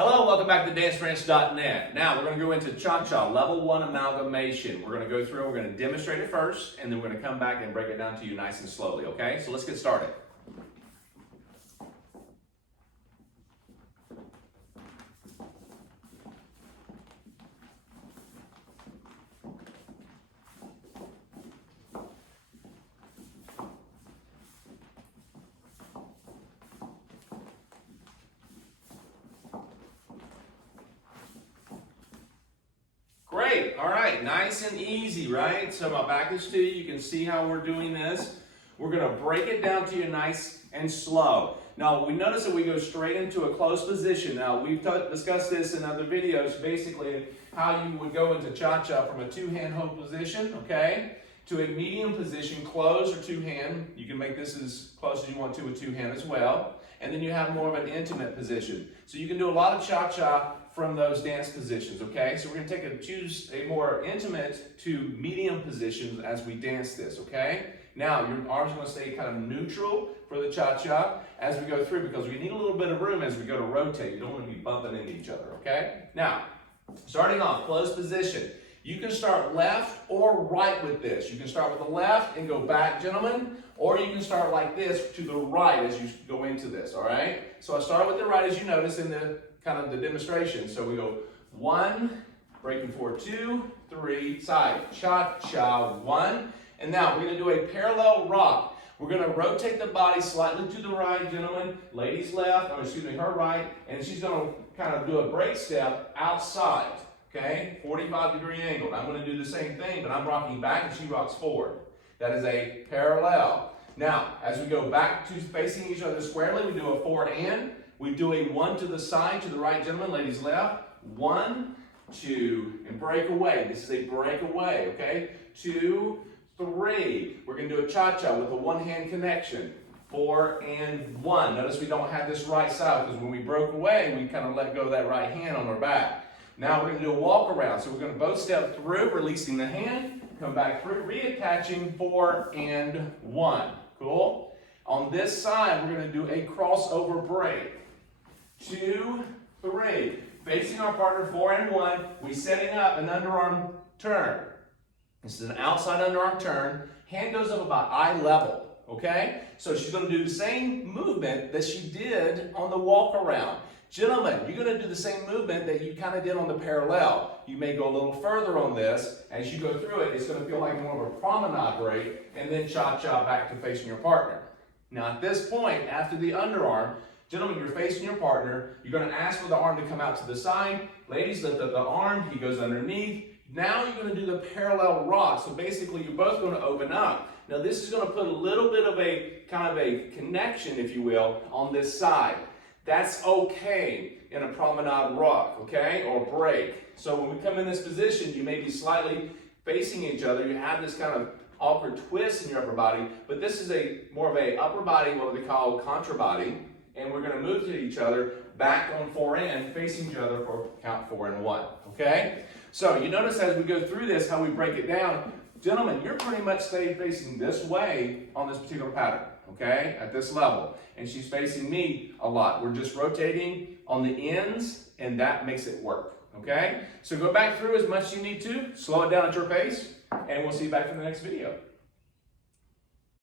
Hello, welcome back to dancefrench.net. Now we're going to go into cha-cha, level 1 amalgamation. We're going to go through, we're going to demonstrate it first, and then we're going to come back and break it down to you nice and slowly, okay? So let's get started. Great, all right, nice and easy, right? So my back is to you, you can see how we're doing this. We're gonna break it down to you nice and slow. Now, we notice that we go straight into a closed position. Now, we've discussed this in other videos, basically how you would go into cha-cha from a two-hand hold position, okay, to a medium position, closed or two-hand. You can make this as close as you want to with two-hand as well. And then you have more of an intimate position. So you can do a lot of cha-cha from those dance positions, okay? So we're gonna choose a more intimate to medium positions as we dance this, okay? Now, your arms are gonna stay kind of neutral for the cha-cha as we go through because we need a little bit of room as we go to rotate. You don't wanna be bumping into each other, okay? Now, starting off, closed position. You can start left or right with this. You can start with the left and go back, gentlemen, or you can start like this to the right as you go into this, all right? So I start with the right as you notice in the kind of the demonstration. So we go 1, breaking forward, 2, 3, side, cha-cha, 1. And now we're gonna do a parallel rock. We're gonna rotate the body slightly to the right, gentlemen. Ladies left, her right, and she's gonna kind of do a break step outside, okay? 45-degree angle. I'm gonna do the same thing, but I'm rocking back and she rocks forward. That is a parallel. Now, as we go back to facing each other squarely, we do a forward and. We do a 1 to the side, to the right, gentlemen, ladies left. 1, 2, and break away. This is a break away, okay? 2, 3. We're gonna do a cha-cha with a one-hand connection. 4 and 1. Notice we don't have this right side because when we broke away, we kind of let go of that right hand on our back. Now we're gonna do a walk around. So we're gonna both step through, releasing the hand, come back through, reattaching 4 and 1. Cool? On this side, we're gonna do a crossover break. 2, 3. Facing our partner, 4 and 1. We setting up an underarm turn. This is an outside underarm turn. Hand goes up about eye level, okay? So she's gonna do the same movement that she did on the walk around. Gentlemen, you're gonna do the same movement that you kind of did on the parallel. You may go a little further on this. As you go through it, it's gonna feel like more of a promenade break and then cha-cha back to facing your partner. Now at this point, after the underarm, gentlemen, you're facing your partner. You're going to ask for the arm to come out to the side. Ladies, lift up the arm. He goes underneath. Now you're going to do the parallel rock. So basically, you're both going to open up. Now this is going to put a little bit of a kind of a connection, if you will, on this side. That's okay in a promenade rock, okay, or break. So when we come in this position, you may be slightly facing each other. You have this kind of awkward twist in your upper body, but this is a more of a upper body, what they call contra body. And we're going to move to each other, back on 4 and, facing each other for count 4 and 1, okay? So you notice as we go through this, how we break it down. Gentlemen, you're pretty much staying facing this way on this particular pattern, okay, at this level. And she's facing me a lot. We're just rotating on the ends, and that makes it work, okay? So go back through as much as you need to, slow it down at your pace, and we'll see you back in the next video.